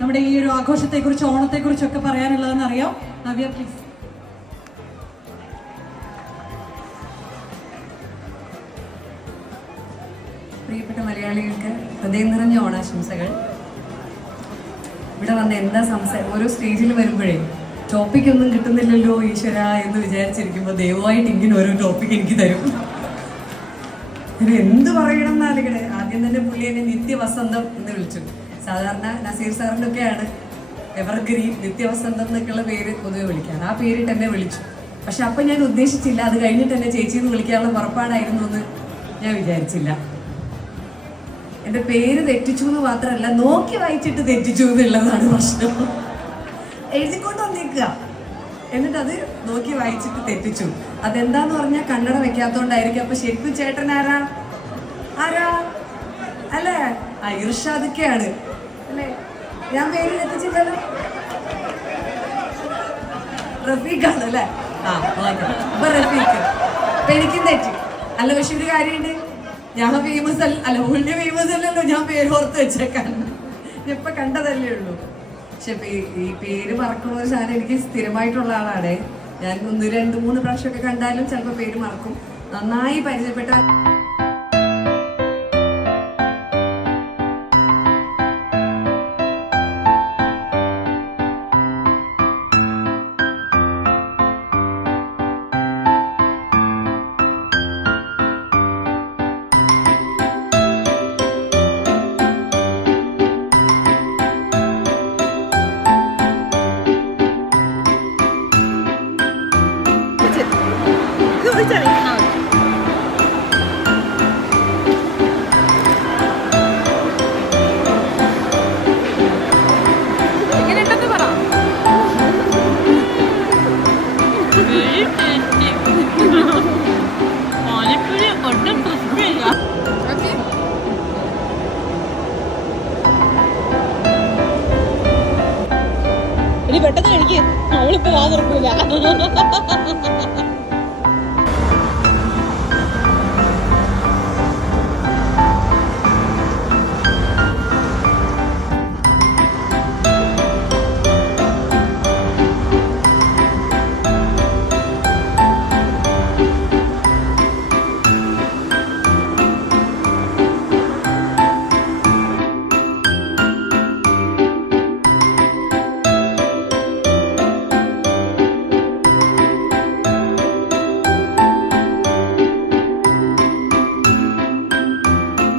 നമ്മുടെ ഈ ഒരു ആഘോഷത്തെക്കുറിച്ച്, ഓണത്തെക്കുറിച്ചൊക്കെ പറയാനുള്ളതെന്ന് അറിയാം. നവ്യ പ്ലീസ്. പ്രിയപ്പെട്ട മലയാളികൾക്ക് ഹൃദയം നിറഞ്ഞ ഓണാശംസകൾ. ഇവിടെ വന്ന് എന്താ ഓരോ സ്റ്റേജിൽ വരുമ്പോഴേ ടോപ്പിക് ഒന്നും കിട്ടുന്നില്ലല്ലോ ഈശ്വര എന്ന് വിചാരിച്ചിരിക്കുമ്പോൾ ദയവായിട്ട് ഇങ്ങനെ ഓരോ ടോപ്പിക് എനിക്ക് തരും. ഇത് എന്ത് പറയണം എന്നാലിവിടെ. ആദ്യം തന്നെ പുള്ളി എന്നെ നിത്യവസന്തം എന്ന് വിളിച്ചു. സാധാരണ നസീർ സാറിൻ്റെ ഒക്കെയാണ് എവർഗ്രീൻ, നിത്യവസന്തം എന്നൊക്കെയുള്ള പേര് പൊതുവെ വിളിക്കാൻ. ആ പേരിട്ട് എന്നെ വിളിച്ചു. പക്ഷെ അപ്പം ഞാൻ ഉദ്ദേശിച്ചില്ല അത് കഴിഞ്ഞിട്ട് എന്നെ ചേച്ചിന്ന് വിളിക്കാനുള്ള പുറപ്പാടായിരുന്നു എന്ന് ഞാൻ വിചാരിച്ചില്ല. എൻ്റെ പേര് തെറ്റിച്ചു എന്ന് മാത്രമല്ല, നോക്കി വായിച്ചിട്ട് തെറ്റിച്ചു എന്നുള്ളതാണ് പ്രശ്നം. എഴുതിക്കൊണ്ട് വന്നേക്കുക, എന്നിട്ട് അത് നോക്കി വായിച്ചിട്ട് തെറ്റിച്ചു. അതെന്താന്ന് പറഞ്ഞാൽ കണ്ണട വെക്കാത്തോണ്ടായിരിക്കും. അപ്പൊ ശരിക്കും ചേട്ടൻ ആരാ അല്ലേ? ഇർഷാദൊക്കെയാണ് അല്ലേ? ഞാൻ പേര് തെറ്റിച്ചില്ലല്ലോ. റഫീഖാണ് അല്ലേ? അപ്പൊ റഫീഖ്. അപ്പൊ എനിക്കും തെറ്റി അല്ല. പക്ഷെ ഒരു കാര്യമുണ്ട്, ഞാൻ ഫേമസ് അല്ല, പുള്ളിയ ഫേമസ് അല്ലല്ലോ. ഞാൻ പേര് ഓർത്ത് വെച്ചേക്കാൻ ഇപ്പൊ കണ്ടതല്ലേ ഉള്ളൂ. പക്ഷെ ഈ പേര് മറക്കുന്ന ഒരു സാധനം എനിക്ക് സ്ഥിരമായിട്ടുള്ള ആളാണ്. ഞാൻ 1, 2, 3 പ്രാവശ്യമൊക്കെ കണ്ടാലും ചിലപ്പോൾ പേര് മറക്കും. നന്നായി പരിചയപ്പെട്ട പെട്ടെന്ന് കഴിക്കും. അവളിപ്പോ വാ തുറക്കൂല.